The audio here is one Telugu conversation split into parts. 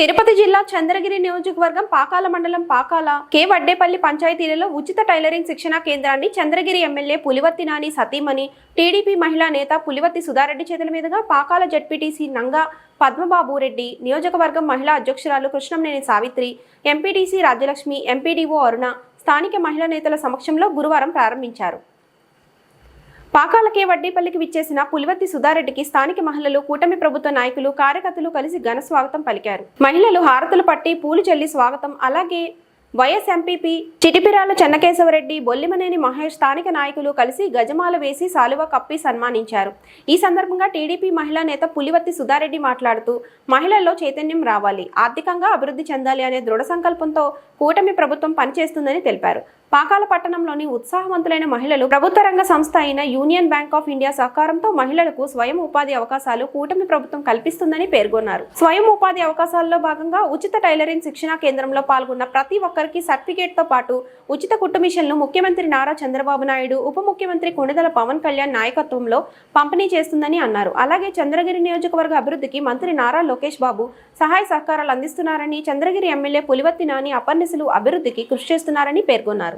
తిరుపతి జిల్లా చంద్రగిరి నియోజకవర్గం పాకాల మండలం పాకాల కె వడ్డేపల్లి పంచాయతీలలో ఉచిత టైలరింగ్ శిక్షణా కేంద్రాన్ని చంద్రగిరి ఎమ్మెల్యే పులివర్తి నాని సతీమణి టీడీపీ మహిళా నేత పులివర్తి సుధారెడ్డి చేతుల మీదుగా పాకాల జెడ్పీటీసీ నంగా పద్మబాబు రెడ్డి, నియోజకవర్గం మహిళా అధ్యక్షురాలు కృష్ణంనేని సావిత్రి, ఎంపీటీసీ రాజ్యలక్ష్మి, ఎంపీడీఓ అరుణ స్థానిక మహిళా నేతల సమక్షంలో గురువారం ప్రారంభించారు. పాకాల కె వడ్డేపల్లికి విచ్చేసిన పులివర్తి సుధారెడ్డికి స్థానిక మహిళలు, కూటమి ప్రభుత్వ నాయకులు, కార్యకర్తలు కలిసి ఘన స్వాగతం పలికారు. మహిళలు హారతులు పట్టి పూలు చెల్లి స్వాగతం. అలాగే వైఎస్ ఎంపీపీ చిటిపిరాల చెన్నకేశవరెడ్డి, బొల్లిమనేని మహేష్ స్థానిక నాయకులు కలిసి గజమాల వేసి సాలువ కప్పి సన్మానించారు. ఈ సందర్భంగా టీడీపీ మహిళా నేత పులివర్తి సుధారెడ్డి మాట్లాడుతూ మహిళల్లో చైతన్యం రావాలి, ఆర్థికంగా అభివృద్ధి చెందాలి అనే దృఢ సంకల్పంతో కూటమి ప్రభుత్వం పనిచేస్తుందని తెలిపారు. పాకాల పట్టణంలోని ఉత్సాహవంతులైన మహిళలు ప్రభుత్వ రంగ సంస్థ అయిన యూనియన్ బ్యాంక్ ఆఫ్ ఇండియా సహకారంతో మహిళలకు స్వయం ఉపాధి అవకాశాలు కూటమి ప్రభుత్వం కల్పిస్తుందని పేర్కొన్నారు. స్వయం ఉపాధి అవకాశాల్లో భాగంగా ఉచిత టైలరింగ్ శిక్షణా కేంద్రంలో పాల్గొన్న ప్రతి ఒక్కరికి సర్టిఫికేట్ తో పాటు ఉచిత కుట్టు మిషన్లు ముఖ్యమంత్రి నారా చంద్రబాబు నాయుడు, ఉప ముఖ్యమంత్రి కొణిదెల పవన్ కళ్యాణ్ నాయకత్వంలో పంపిణీ చేస్తుందని అన్నారు. అలాగే చంద్రగిరి నియోజకవర్గ అభివృద్ధికి మంత్రి నారా లోకేష్ బాబు సహాయ సహకారాలు అందిస్తున్నారని, చంద్రగిరి ఎమ్మెల్యే పులివర్తి నాని అపర్నిశలు అభివృద్ధికి కృషి చేస్తున్నారని పేర్కొన్నారు.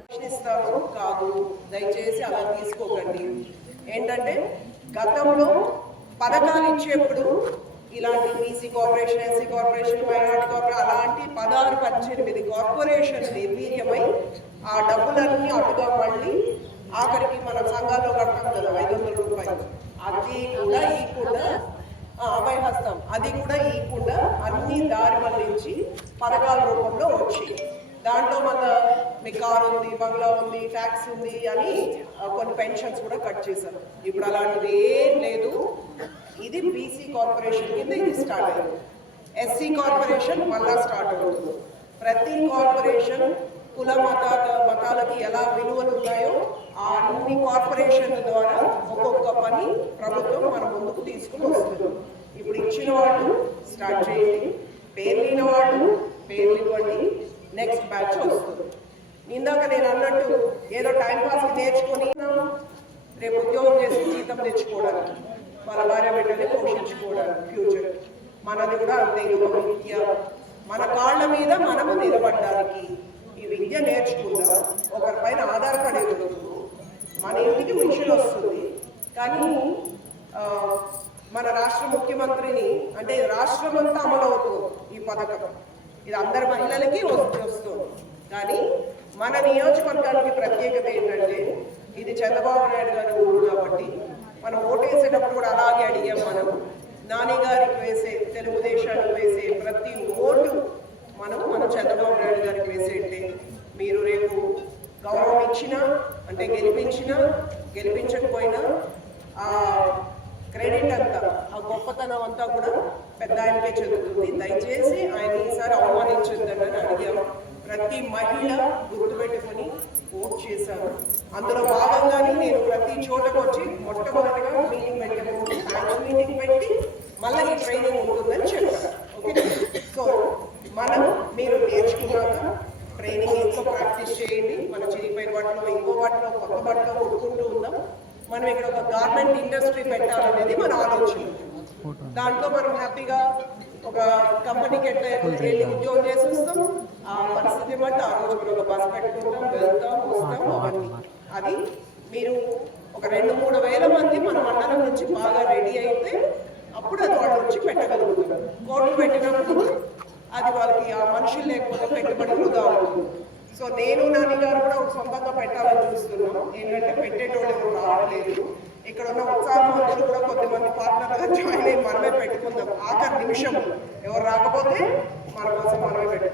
కాదు, దయచేసి అలా తీసుకోకండి. ఏంటంటే గతంలో పథకాలు ఇచ్చేప్పుడు ఇలాంటి BC corporation, SC corporation, minority corporation అలాంటి 16-18 కార్పొరేషన్ నిర్వీర్యమై ఆ డబ్బులన్నీ అటుగా మళ్ళీ ఆఖరికి మన సంఘాల్లో కడతాం కదా 500 రూపాయలు, అది కూడా ఇవ్వకుండా అభయహస్తం అది కూడా ఇవ్వకుండా అన్ని దారి మళ్ళించి పథకాల రూపంలో వచ్చి దాంట్లో మన మీకు కారు ఉంది, బంగ్లా ఉంది, ట్యాక్స్ ఉంది అని కొన్ని పెన్షన్స్ కూడా కట్ చేశారు. ఇప్పుడు అలాంటిది ఏం లేదు. ఇది బీసీ కార్పొరేషన్ కింద ఇది స్టార్ట్ అయింది. ఎస్సీ కార్పొరేషన్ మళ్ళా స్టార్ట్ అవుతుంది. ప్రతి కార్పొరేషన్ కుల మతాలకి ఎలా విలువలు ఉన్నాయో ఆ అన్ని కార్పొరేషన్ల ద్వారా ఒక్కొక్క పని ప్రభుత్వం మన ముందుకు తీసుకుని వస్తుంది. ఇప్పుడు ఇచ్చిన వాళ్ళు స్టార్ట్ చేయండి, పేర్లిన వాళ్ళు పేర్లు ఇవ్వండి, నెక్స్ట్ బ్యాచ్ వస్తుంది. ఇందాక నేను అన్నట్టు ఏదో టైంపాస్కి నేర్చుకొని రేపు ఉద్యోగం చేసి జీతం తెచ్చుకోవడానికి, వాళ్ళ భార్య బిడ్డని పోషించుకోవడానికి ఫ్యూచర్ మనది కూడా అంతే. ఒక విద్య మన కాళ్ళ మీద మనము నిలబడడానికి ఈ విద్య నేర్చుకుందాం. ఒకరిపైన ఆధారపడేది మన ఇంటికి మిషన్ వస్తుంది. కానీ మన రాష్ట్ర ముఖ్యమంత్రిని అంటే రాష్ట్రం అంతా అమలవుతుంది ఈ పథకం. ఇది అందరి మహిళలకి వస్తుంది. కానీ మన నియోజకవర్గానికి ప్రత్యేకత ఏంటంటే ఇది చంద్రబాబు నాయుడు గారి ఊరు కాబట్టి మనం ఓటేసేటప్పుడు కూడా అలాగే అడిగాం. మనం నాని గారికి వేసే, తెలుగుదేశానికి వేసే ప్రతి ఓటు మన చంద్రబాబు నాయుడు గారికి వేసేట్టే. మీరు రేపు గౌరవం ఇచ్చినా అంటే గెలిపించకపోయినా ఆ క్రెడిట్ అంతా, ఆ గొప్పతనం అంతా కూడా పెద్ద ఆయనకే చెందుతుంది. దయచేసి ఆయన ఈసారి అవమానించొద్దని అడిగాము. ప్రతి మహిళ గుర్తుపెట్టుకుని ఓట్ చేశారు. అందులో భాగంగానే నేను ప్రతి చోటకు వచ్చి మొట్టమొదటిగా మీటింగ్ మీటింగ్ పెట్టి మళ్ళీ ఈ ట్రైనింగ్ ఉంటుందని చెప్పాను. ఓకే, సో మీరు నేర్చుకున్నాక ట్రైనింగ్ ఇంట్లో ప్రాక్టీస్ చేయండి. మన చిరిగిపోయిన వాటిలో, ఇంకో వాటిలో, కొత్త వాటిలో కొట్టుకుంటూ ఉందాం. మనం ఇక్కడ ఒక గార్మెంట్ ఇండస్ట్రీ పెట్టాలనేది మన ఆలోచన. దాంట్లో మనం హ్యాపీగా ఒక కంపెనీకి ఎట్లా వెళ్ళి ఉద్యోగం చేసి వస్తాం, ఆ పరిస్థితి బట్టి ఆ రోజు మనం ఒక బస్ పెట్టుకుంటాం, వెళ్తాం, వస్తాం. అవన్నీ అది మీరు ఒక 2-3 వేల మంది మన మండలం నుంచి బాగా రెడీ అయితే అప్పుడు అది వాళ్ళు వచ్చి పెట్టగలుగుతారు. కోట్లు పెట్టినప్పుడు అది వాళ్ళకి ఆ మనుషులు లేకపోతే పెట్టుబడి వృధా అవుతుంది. సో నేను నాని గారు కూడా ఒక సొంతంగా పెట్టాలని చూస్తున్నాం. ఏంటంటే పెట్టేటోళ్ళు ఎవరు రావట్లేదు. ఇక్కడ ఉన్న ఉత్సాహవంతులు కూడా కొద్దిమంది పార్ట్నర్గా జాయిన్ అయ్యి మనమే పెట్టుకుందాం. ఆఖరి నిమిషం ఎవరు రాకపోతే మన కోసం మనమే పెట్టుకుందాం.